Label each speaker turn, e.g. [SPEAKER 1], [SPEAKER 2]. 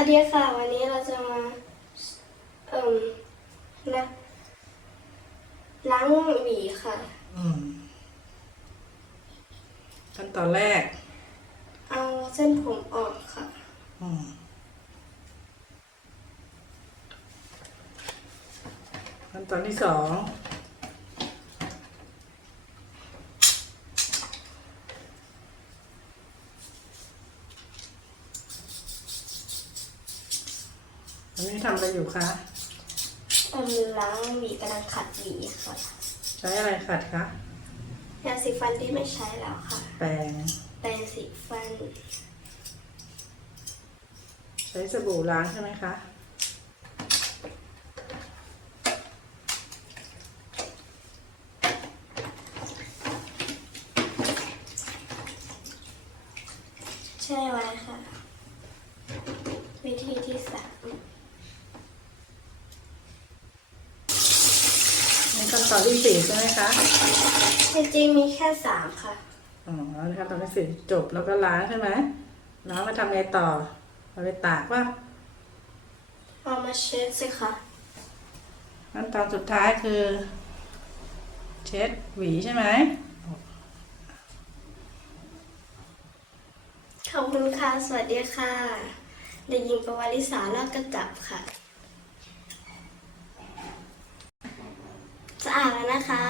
[SPEAKER 1] วัสดีค่ะ วันนี้เราจะมาเอ่มนะล้างหวีค่ะ
[SPEAKER 2] อืมขั้นตอนแรก
[SPEAKER 1] เอาเส้นผมออกค่ะ
[SPEAKER 2] อืมขั้นตอนที่สอง อันนี้ทำอะไรอยู่คะ
[SPEAKER 1] เอ่มล้างหวีกำลังขัดหวีค่ะ
[SPEAKER 2] ใช้อะไรขัดคะ
[SPEAKER 1] ยาสีฟันที่ไม่ใช้แล้วค่ะ
[SPEAKER 2] แปรง
[SPEAKER 1] แปรงสีฟัน
[SPEAKER 2] ใช้สบู่ล้างใช่ไหมคะ
[SPEAKER 1] แช่ไว้ค่ะ วิธีที่สาม
[SPEAKER 2] นี่ ขั้นตอนที่สี่ใช่ไหมคะ
[SPEAKER 1] จริงๆมีแค่สามค่ะ
[SPEAKER 2] อ๋อแล้วขั้นตอนที่สี่จบแล้วก็ล้างใช่ไหมล้างมาทำไงต่อเอาไปตากว่า
[SPEAKER 1] เอามาเช็ดสิคะ
[SPEAKER 2] ขั้นตอนสุดท้ายคือ เช็ดหวีใช่ไหม
[SPEAKER 1] ขอบคุณค่ะ สวัสดีค่ะเด็กหญิงประวัติสาลอดกระจับค่ะ สะอาดแล้วนะคะ